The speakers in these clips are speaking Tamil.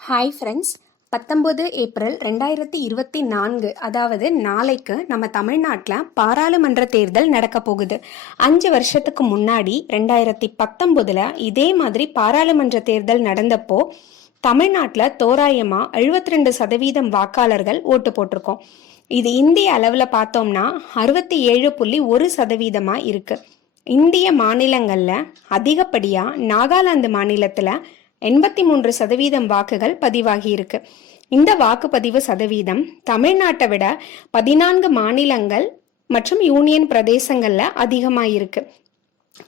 ஹாய் ஃப்ரெண்ட்ஸ், 19 ஏப்ரல் 2024 அதாவது நாளைக்கு நம்ம தமிழ்நாட்டில் பாராளுமன்ற தேர்தல் நடக்க போகுது. 5 வருஷத்துக்கு முன்னாடி 2019 இதே மாதிரி பாராளுமன்ற தேர்தல் நடந்தப்போ தமிழ்நாட்டில் தோராயமாக 72% வாக்காளர்கள் ஓட்டு போட்டிருக்கோம். இது இந்திய அளவில் பார்த்தோம்னா 67.1% இருக்கு. இந்திய மாநிலங்களில் அதிகப்படியாக நாகாலாந்து மாநிலத்தில் 83% வாக்குகள் பதிவாகி இருக்கு. இந்த வாக்குப்பதிவு சதவீதம் தமிழ்நாட்டை விட 14 மாநிலங்கள் மற்றும் யூனியன் பிரதேசங்கள்ல அதிகமாயிருக்கு.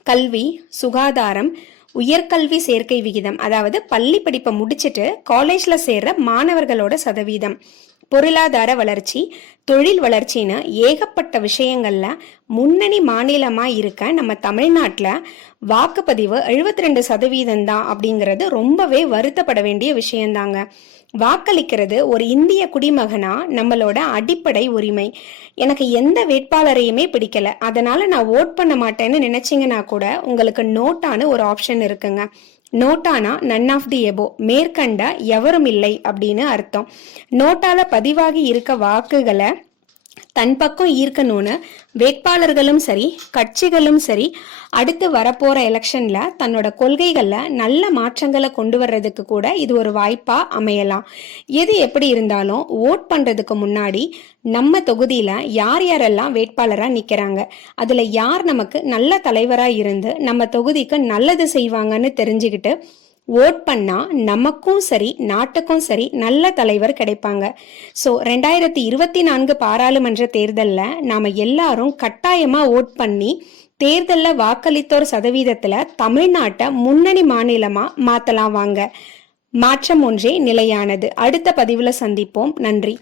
கல்வி, சுகாதாரம், உயர்கல்வி சேர்க்கை விகிதம், அதாவது பள்ளி படிப்பை முடிச்சுட்டு காலேஜ்ல சேர்ற மாணவர்களோட சதவீதம், பொருளாதார வளர்ச்சி, தொழில் வளர்ச்சின்னு ஏகப்பட்ட விஷயங்கள்ல முன்னணி மாநிலமா இருக்க நம்ம தமிழ்நாட்டில் வாக்குப்பதிவு 72% தான் அப்படிங்கிறது ரொம்பவே வருத்தப்பட வேண்டிய விஷயம்தாங்க. வாக்களிக்கிறது ஒரு இந்திய குடிமகனா நம்மளோட அடிப்படை உரிமை. எனக்கு எந்த வேட்பாளரையுமே பிடிக்கல, அதனால நான் ஓட் பண்ண மாட்டேன்னு நினைச்சீங்கன்னா கூட உங்களுக்கு நோட்டான ஒரு ஆப்ஷன் இருக்குங்க. நோட்டானா நன் ஆஃப் தி எபோ, மேற்கண்ட எவரும் இல்லை அப்படின்னு அர்த்தம். நோட்டால பதிவாகி இருக்க வாக்குகளை தன் பக்கம் ஈர்க்கணும்னு வேட்பாளர்களும் சரி கட்சிகளும் சரி அடுத்து வரப்போற எலெக்ஷன்ல தன்னோட கொள்கைகள்ல நல்ல மாற்றங்களை கொண்டு வர்றதுக்கு கூட இது ஒரு வாய்ப்பா அமையலாம். எது எப்படி இருந்தாலும் ஓட் பண்றதுக்கு முன்னாடி நம்ம தொகுதியில யார் யாரெல்லாம் வேட்பாளரா நிக்கிறாங்க, அதுல யார் நமக்கு நல்ல தலைவரா இருந்து நம்ம தொகுதிக்கு நல்லது செய்வாங்கன்னு தெரிஞ்சுக்கிட்டு ஓட் பண்ணா நமக்கும் சரி நாட்டுக்கும் சரி நல்ல தலைவர் கிடைப்பாங்க. ஸோ 2024 பாராளுமன்ற தேர்தலில் நாம எல்லாரும் கட்டாயமா ஓட் பண்ணி தேர்தலில் வாக்களித்தோர் சதவீதத்துல தமிழ்நாட்டை முன்னணி மாநிலமா மாத்தலாம் வாங்க. மாற்றம் ஒன்றே நிலையானது. அடுத்த பதிவுல சந்திப்போம். நன்றி.